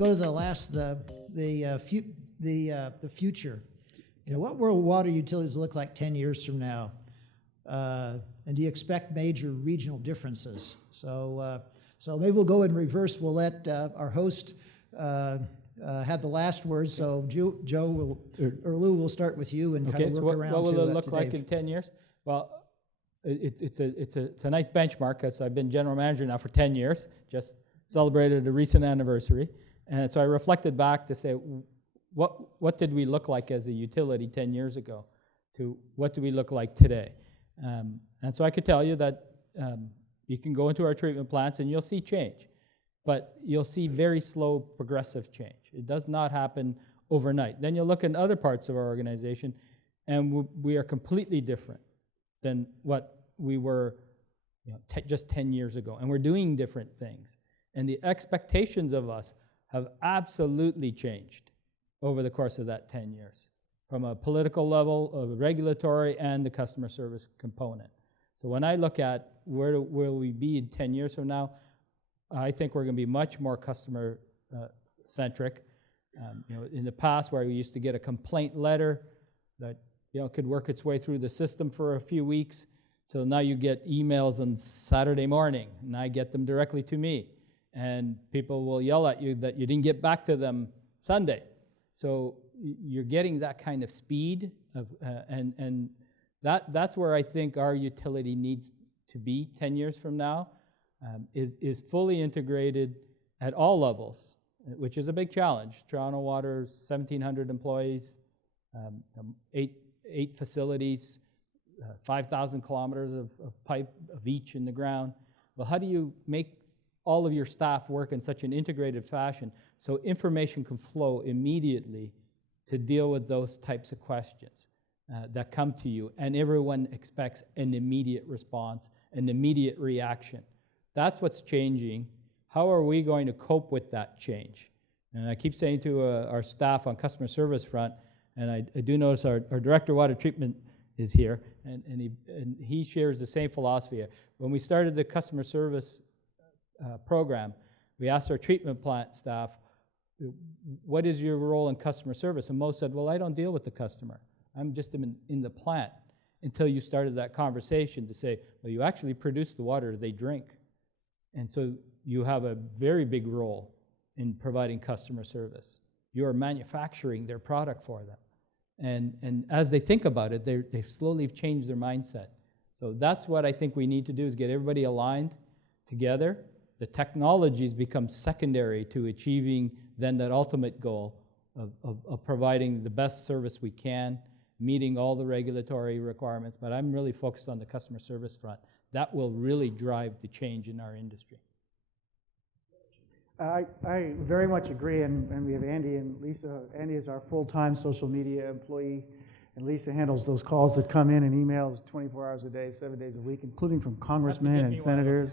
go to the future. You know, what will water utilities look like 10 years from now? And do you expect major regional differences? So maybe we'll go in reverse. We'll let our host have the last words. So Joe will, or Lou, will start with you and kind of work around. What will it look to like Dave. in 10 years? Well, it's a nice benchmark, because I've been general manager now for 10 years, just celebrated a recent anniversary. And so I reflected back to say, what did we look like as a utility 10 years ago to what do we look like today? And so I could tell you that you can go into our treatment plants and you'll see change, but you'll see very slow progressive change. It does not happen overnight. Then you'll look in other parts of our organization and we are completely different than what we were just 10 years ago. And we're doing different things. And the expectations of us have absolutely changed over the course of that 10 years, from a political level, a regulatory, and the customer service component. So when I look at where will we be in 10 years from now, I think we're going to be much more customer-centric. In the past, where we used to get a complaint letter that could work its way through the system for a few weeks, till now you get emails on Saturday morning, and I get them directly to me. And people will yell at you that you didn't get back to them Sunday. So you're getting that kind of speed, and that's where I think our utility needs to be 10 years from now, is fully integrated at all levels, which is a big challenge. Toronto Water's 1,700 employees, 8 facilities, 5,000 kilometers of pipe of each in the ground. Well, how do you make all of your staff work in such an integrated fashion so information can flow immediately to deal with those types of questions that come to you, and everyone expects an immediate response, an immediate reaction? That's what's changing. How are we going to cope with that change? And I keep saying to our staff on customer service front, and I do notice our Director of Water Treatment is here, and he shares the same philosophy. When we started the customer service program, we asked our treatment plant staff, what is your role in customer service? And most said, well, I don't deal with the customer. I'm just in the plant, until you started that conversation to say, well, you actually produce the water they drink. And so you have a very big role in providing customer service. You are manufacturing their product for them. And as they think about it, they've slowly changed their mindset. So that's what I think we need to do, is get everybody aligned together. The technologies become secondary to achieving then that ultimate goal of providing the best service we can, meeting all the regulatory requirements. But I'm really focused on the customer service front. That will really drive the change in our industry. I very much agree, and we have Andy and Lisa. Andy is our full-time social media employee, and Lisa handles those calls that come in and emails 24 hours a day, 7 days a week, including from congressmen and senators.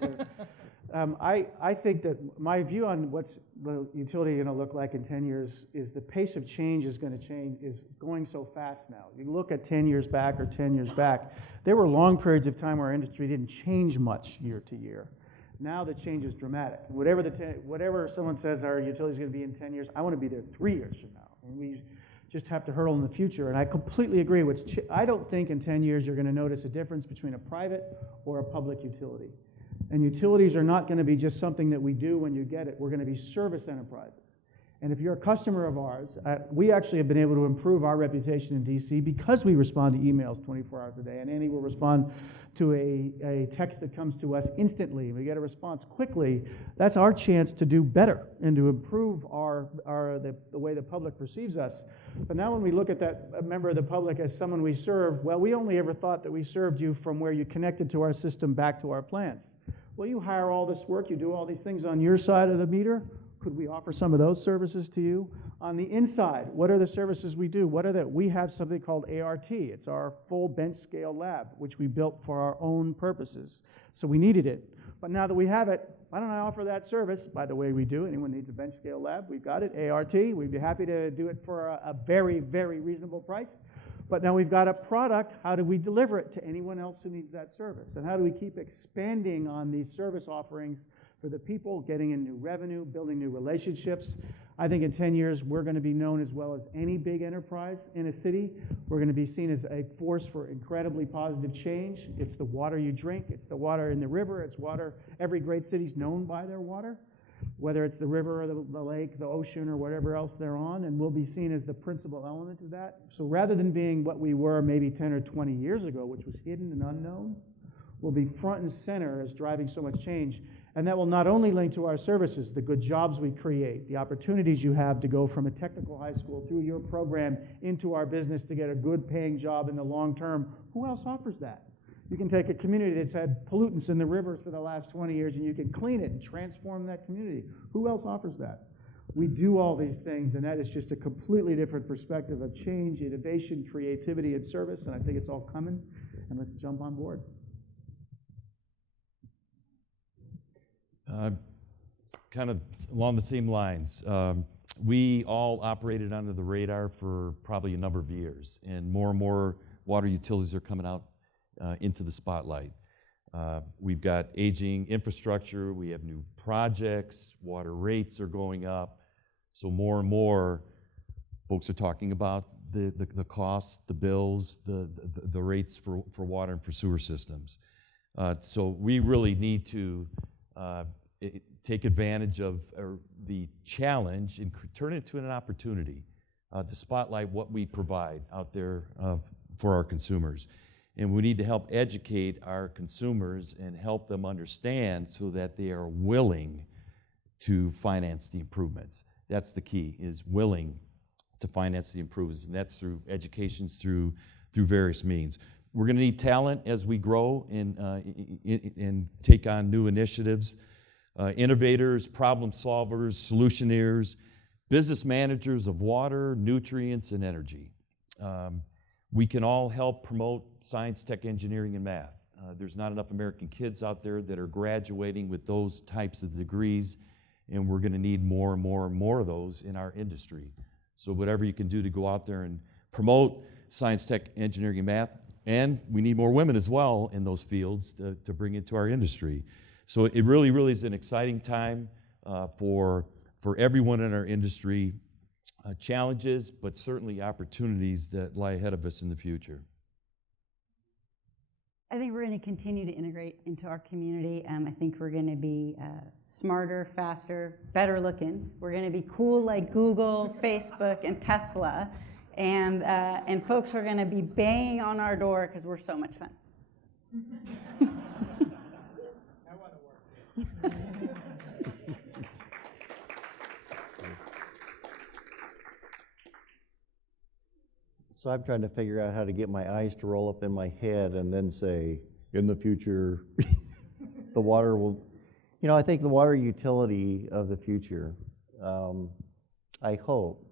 I think that my view on what's the utility going to look like in 10 years is the pace of change is going so fast now. You look at 10 years back or 10 years back, there were long periods of time where our industry didn't change much year to year. Now the change is dramatic. Whatever someone says our utility is going to be in 10 years, I want to be there 3 years from now. And we just have to hurdle in the future. And I completely agree. I don't think in 10 years you're going to notice a difference between a private or a public utility. And utilities are not going to be just something that we do when you get it. We're going to be service enterprises. And if you're a customer of ours, we actually have been able to improve our reputation in D.C. because we respond to emails 24 hours a day. And Andy will respond to a text that comes to us instantly. We get a response quickly. That's our chance to do better and to improve the way the public perceives us. But now when we look at that member of the public as someone we serve, well, we only ever thought that we served you from where you connected to our system back to our plants. Well, you hire all this work, you do all these things on your side of the meter. Could we offer some of those services to you? On the inside, what are the services we do? We have something called ART. It's our full bench scale lab, which we built for our own purposes. So we needed it. But now that we have it, why don't I offer that service? By the way, we do. Anyone needs a bench scale lab, we've got it, ART. We'd be happy to do it for a very, very reasonable price. But now we've got a product. How do we deliver it to anyone else who needs that service? And how do we keep expanding on these service offerings for the people, getting in new revenue, building new relationships. I think in 10 years, we're going to be known as well as any big enterprise in a city. We're going to be seen as a force for incredibly positive change. It's the water you drink. It's the water in the river. It's water. Every great city's known by their water, whether it's the river or the lake, the ocean, or whatever else they're on, and we'll be seen as the principal element of that. So rather than being what we were maybe 10 or 20 years ago, which was hidden and unknown, we'll be front and center as driving so much change. And that will not only link to our services, the good jobs we create, the opportunities you have to go from a technical high school through your program into our business to get a good paying job in the long term. Who else offers that? You can take a community that's had pollutants in the rivers for the last 20 years and you can clean it and transform that community. Who else offers that? We do all these things, and that is just a completely different perspective of change, innovation, creativity, and service, and I think it's all coming, and let's jump on board. Kind of along the same lines. We all operated under the radar for probably a number of years, and more water utilities are coming out into the spotlight. We've got aging infrastructure, we have new projects, water rates are going up, so more and more folks are talking about the costs, the bills, the rates for water and for sewer systems. So we really need to take advantage of the challenge and turn it into an opportunity to spotlight what we provide out there for our consumers. And we need to help educate our consumers and help them understand so that they are willing to finance the improvements. That's the key, is willing to finance the improvements, and that's through education, through various means. We're going to need talent as we grow and take on new initiatives. Innovators, problem solvers, solutioneers, business managers of water, nutrients, and energy. We can all help promote science, tech, engineering, and math. There's not enough American kids out there that are graduating with those types of degrees, and we're going to need more and more of those in our industry. So whatever you can do to go out there and promote science, tech, engineering, and math, and we need more women as well in those fields to bring into our industry. So it really is an exciting time for everyone in our industry. Challenges, but certainly opportunities that lie ahead of us in the future. I think we're going to continue to integrate into our community. I think we're going to be smarter, faster, better looking. We're going to be cool like Google, Facebook, and Tesla. And folks are going to be banging on our door because we're so much fun. I want to work. So I'm trying to figure out how to get my eyes to roll up in my head and then say, in the future, the water will, I think the water utility of the future, I hope,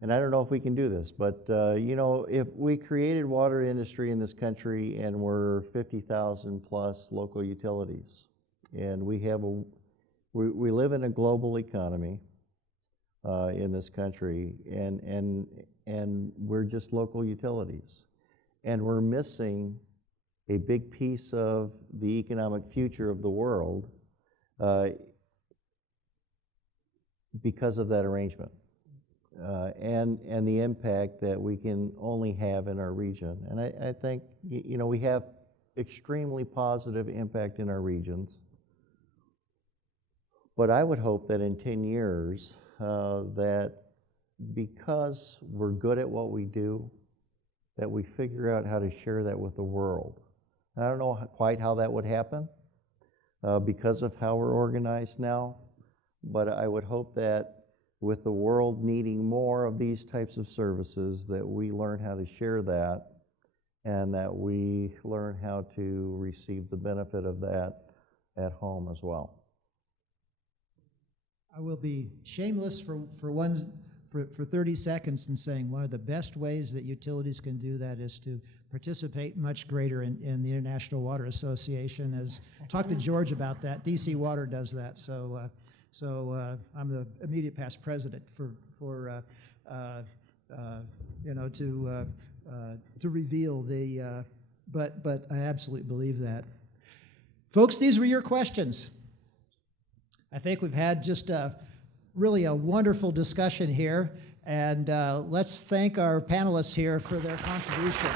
and I don't know if we can do this, but, if we created water industry in this country and we're 50,000 plus local utilities, and we live in a global economy, in this country, and we're just local utilities, and we're missing a big piece of the economic future of the world because of that arrangement, and the impact that we can only have in our region. And I think we have extremely positive impact in our regions, but I would hope that in 10 years that because we're good at what we do, that we figure out how to share that with the world. And I don't know quite how that would happen because of how we're organized now, but I would hope that with the world needing more of these types of services, that we learn how to share that and that we learn how to receive the benefit of that at home as well. I will be shameless for 30 seconds in saying one of the best ways that utilities can do that is to participate much greater in the International Water Association. Talk to George about that. DC Water does that. So I'm the immediate past president to reveal the. But I absolutely believe that. Folks, these were your questions. I think we've had just really a wonderful discussion here, and let's thank our panelists here for their contribution.